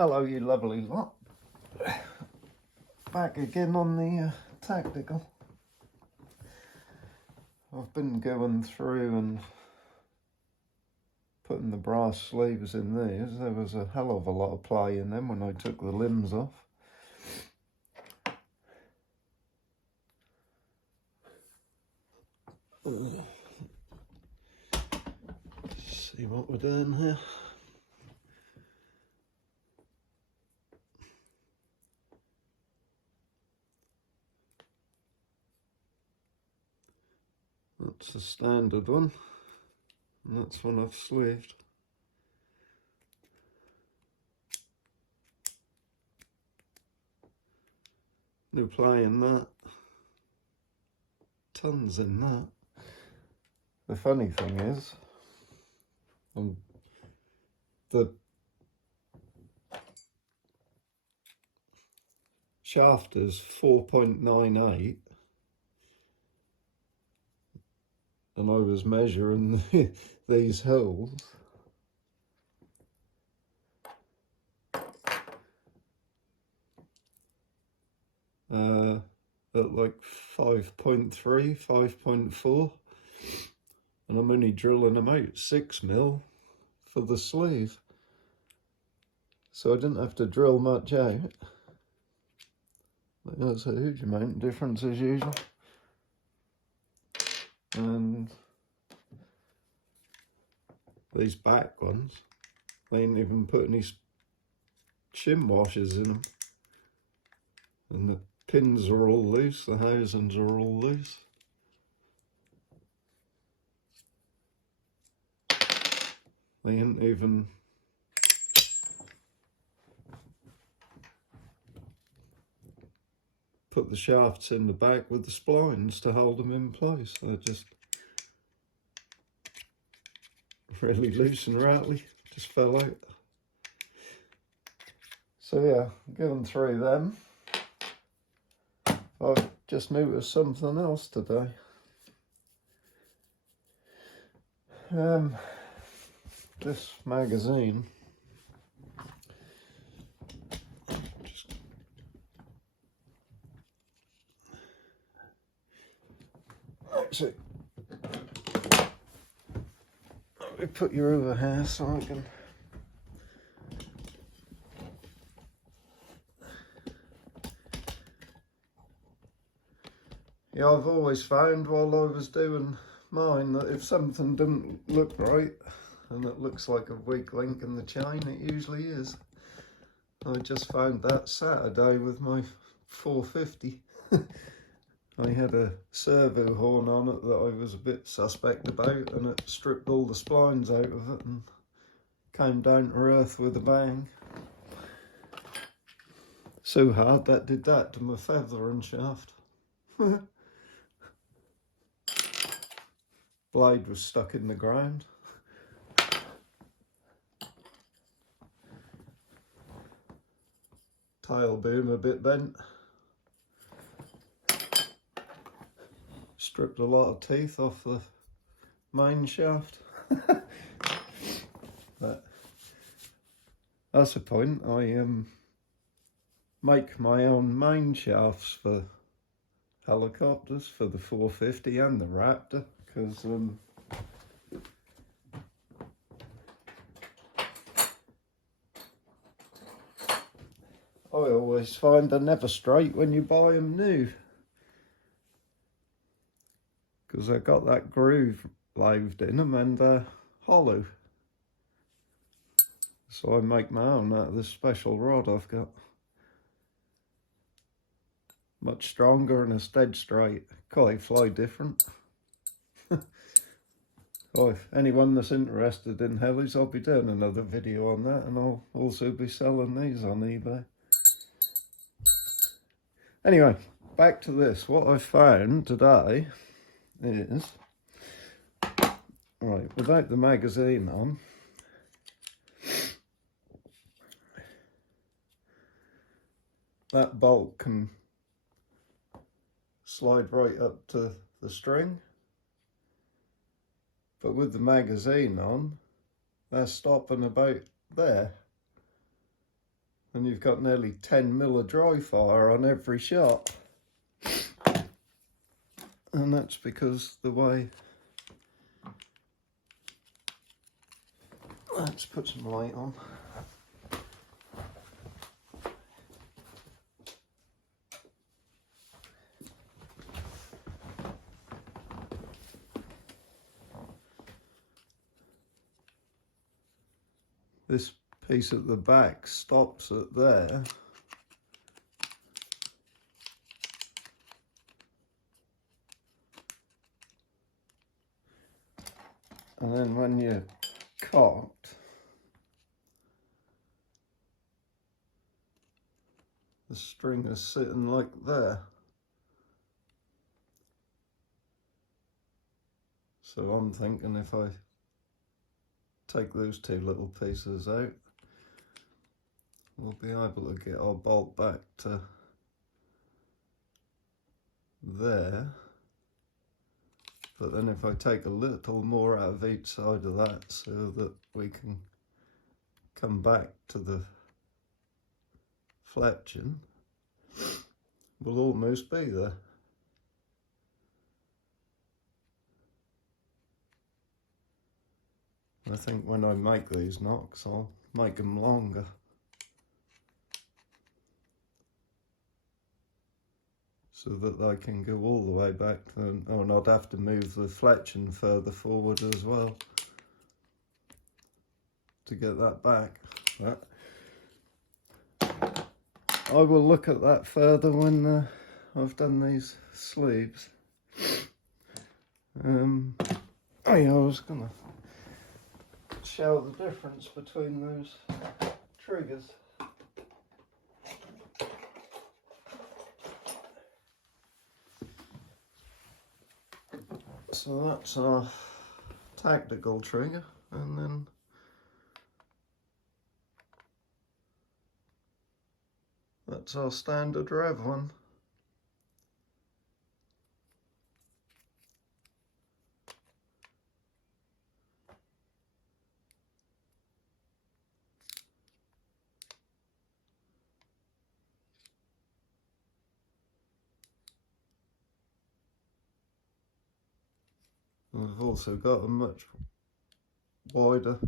Hello you lovely lot. Back again on the tactical. I've been going through and putting the brass sleeves in these. There was a hell of a lot of play in them when I took the limbs off. See what we're doing here. That's a standard one, and that's one I've sleeved. New play in that. Tons in that. The funny thing is, the shaft is 4.98. And I was measuring these holes. At like 5.3, 5.4. And I'm only drilling them out 6mm for the sleeve. So I didn't have to drill much out. But that's a huge amount of difference as usual. And these back ones, they ain't even put any shim washers in them. And the pins are all loose, the housings are all loose. They ain't even put the shafts in the back with the splines to hold them in place. They're just really loose and rattly, just fell out. So yeah, going through them, I've just noticed something else today. This magazine, actually, let me put you over here so I can. Yeah, I've always found while I was doing mine that if something didn't look right and it looks like a weak link in the chain, it usually is. I just found that Saturday with my 450. I had a servo horn on it that I was a bit suspect about, and it stripped all the splines out of it and came down to earth with a bang. So hard that did that to my feather and shaft. Blade was stuck in the ground. Tail boom a bit bent. Stripped a lot of teeth off the main shaft. But that's the point. I make my own main shafts for helicopters, for the 450 and the Raptor, because I always find they're never straight when you buy them new, because they've got that groove lathed in them and they're hollow. So I make my own out of this special rod I've got. Much stronger and it's dead straight. They fly different. Oh, if anyone that's interested in helis, I'll be doing another video on that, and I'll also be selling these on eBay. Anyway, back to this. What I found today is, right, without the magazine on, that bolt can slide right up to the string, but with the magazine on, they're stopping about there. and you've got nearly 10 mil of dry fire on every shot. And that's because the way, let's put some light on. This piece at the back stops at there. And then when you're cocked, the string is sitting like there. So I'm thinking if I take those two little pieces out, we'll be able to get our bolt back to there. But then if I take a little more out of each side of that so that we can come back to the fletching, we'll almost be there. I think when I make these knocks, I'll make them longer. So that they can go all the way back to, oh, and I'd have to move the fletching further forward as well to get that back. But I will look at that further when I've done these sleeves. Oh yeah, I was gonna show the difference between those triggers. So that's our tactical trigger, and then that's our standard rev one. We've also got a much wider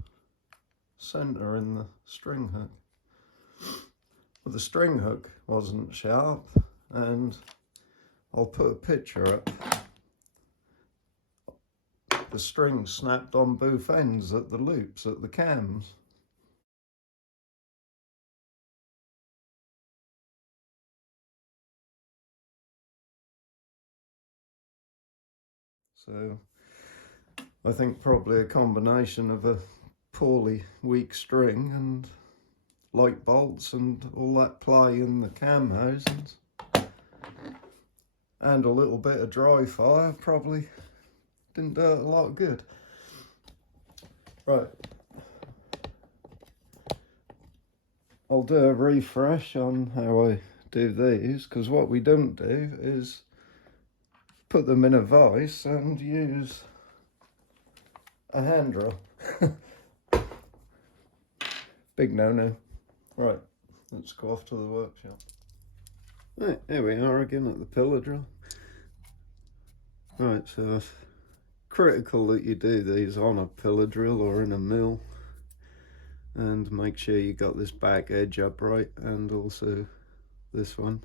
centre in the string hook. But the string hook wasn't sharp, and I'll put a picture up. The string snapped on both ends at the loops at the cams. So I think probably a combination of a poorly weak string and light bolts and all that play in the cam housings and a little bit of dry fire probably didn't do it a lot of good. Right, I'll do a refresh on how I do these, because what we don't do is put them in a vise and use a hand drill. Big no-no. Right, let's go off to the workshop. Right, here we are again at the pillar drill. Right, so it's critical that you do these on a pillar drill or in a mill, and make sure you got this back edge upright and also this one.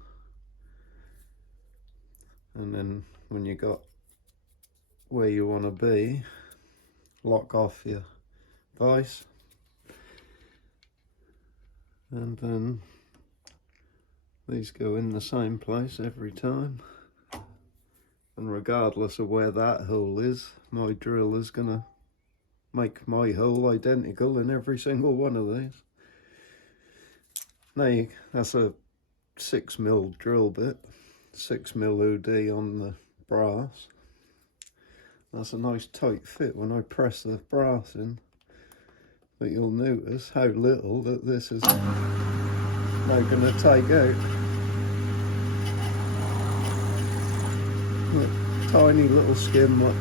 And then when you got where you want to be, lock off your vise, and then these go in the same place every time, and regardless of where that hole is, my drill is gonna make my hole identical in every single one of these. Now that's a 6mm drill bit, 6mm OD on the brass. That's a nice tight fit when I press the brass in, but you'll notice how little that this is now going to take out. Look, tiny little skim. Look.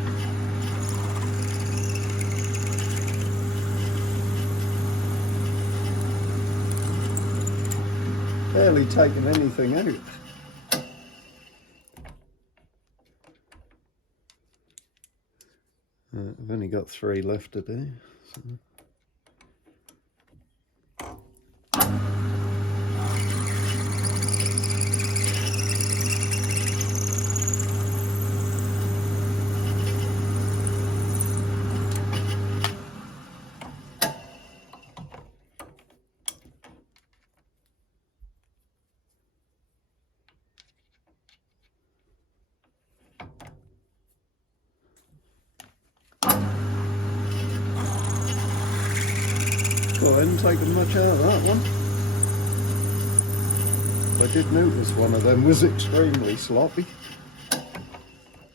barely taken anything out. I've only got 3 left to do. So. Well, I hadn't taken much out of that one. I did notice one of them was extremely sloppy.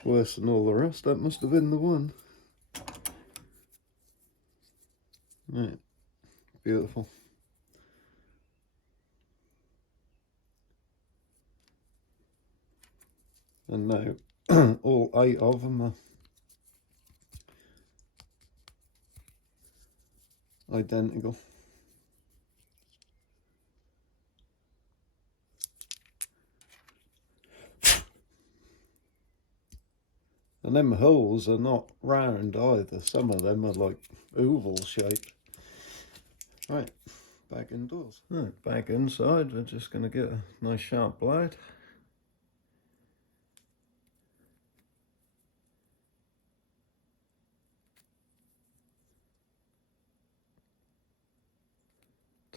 Worse than all the rest. That must have been the one. Right. Beautiful. And now all 8 of them are identical. And them holes are not round either. Some of them are like oval shaped. Right, back indoors. Right, back inside, we're just going to get a nice sharp blade.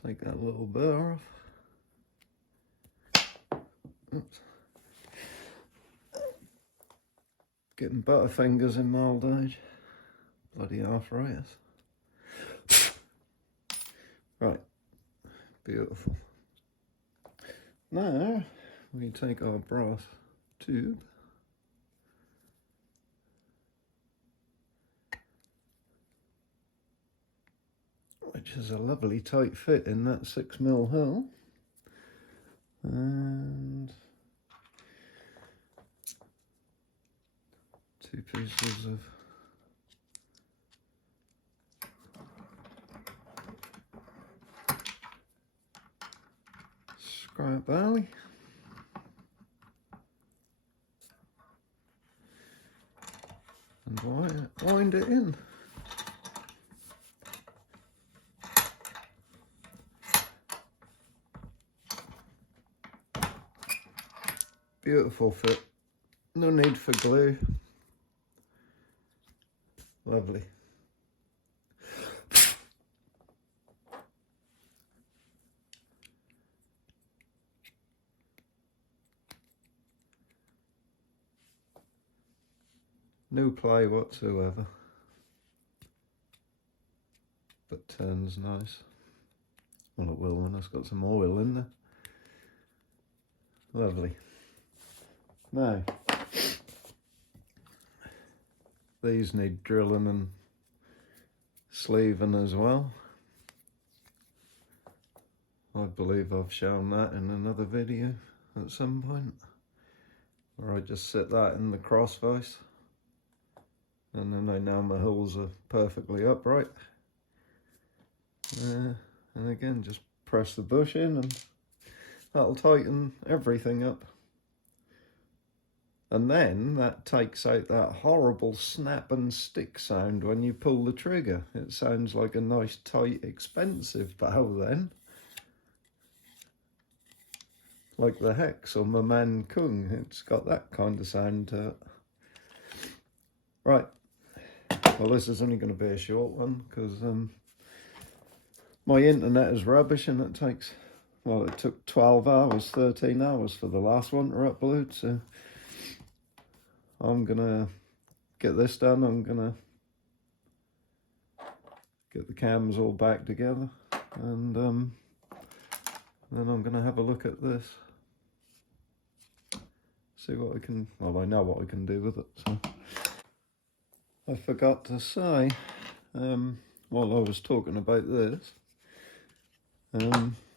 Take that little burr off. Oops. Getting butterfingers in my old age. Bloody arthritis. Right, beautiful. Now we take our brass tube. Which is a lovely tight fit in that 6mm hole. And 2 pieces of scrap alley. And wind it in. Beautiful fit. No need for glue. Lovely. No play whatsoever. But turns nice. Well, it will when it's got some oil in there. Lovely. Now, these need drilling and sleeving as well. I believe I've shown that in another video at some point, where I just set that in the crossface, and then I know my holes are perfectly upright. And again, just press the bush in and that'll tighten everything up. And then that takes out that horrible snap and stick sound when you pull the trigger. It sounds like a nice, tight, expensive bow then. Like the Hex or my Man Kung, it's got that kind of sound to it. Right, well this is only going to be a short one because my internet is rubbish and it takes, well it took 12 hours, 13 hours for the last one to upload, so I'm gonna get this done. I'm gonna get the cams all back together, and then I'm gonna have a look at this, see what I can, well I know what I can do with it. So I forgot to say, while I was talking about this,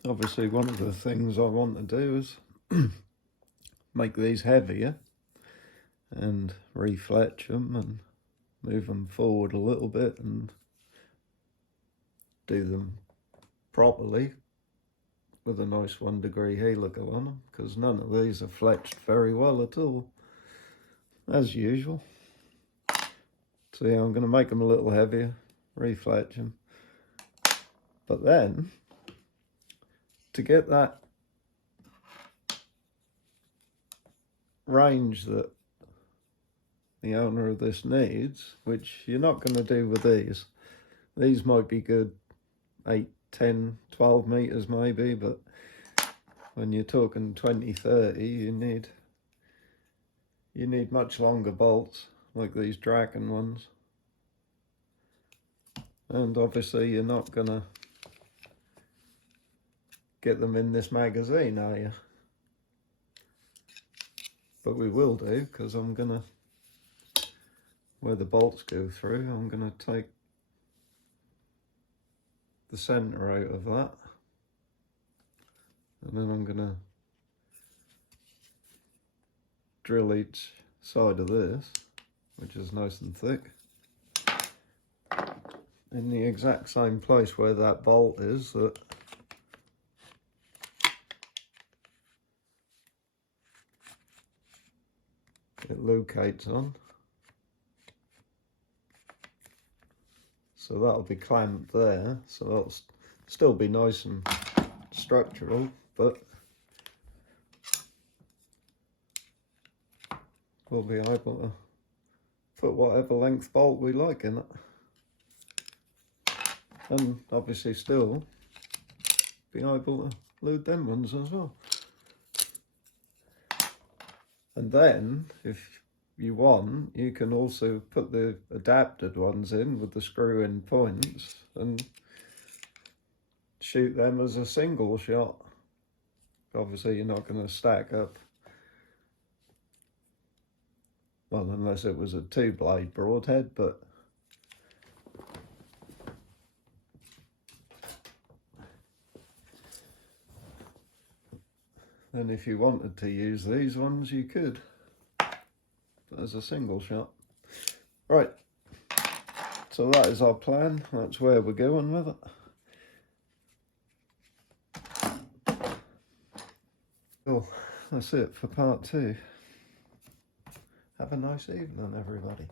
obviously one of the things I want to do is make these heavier and refletch them and move them forward a little bit and do them properly with a nice 1 degree helical on them, because none of these are fletched very well at all, as usual. So yeah, I'm going to make them a little heavier, refletch them. But then, to get that range that the owner of this needs, which you're not going to do with these might be good 8, 10, 12 meters maybe, but when you're talking 20, 30, you need much longer bolts, like these dragon ones. And obviously you're not gonna get them in this magazine, are you? But we will do, because I'm gonna, where the bolts go through, I'm gonna take the center out of that, and then I'm gonna drill each side of this, which is nice and thick, in the exact same place where that bolt is that it locates on. So that'll be clamped there, so that'll still be nice and structural, but we'll be able to put whatever length bolt we like in it. And obviously still be able to load them ones as well. And then, if you want, you can also put the adapted ones in with the screw-in points and shoot them as a single shot. Obviously you're not going to stack up, well, unless it was a 2-blade broadhead, but then if you wanted to use these ones, you could as a single shot. Right, so that is our plan. That's where we're going with it. Cool, that's it for part 2. Have a nice evening, everybody.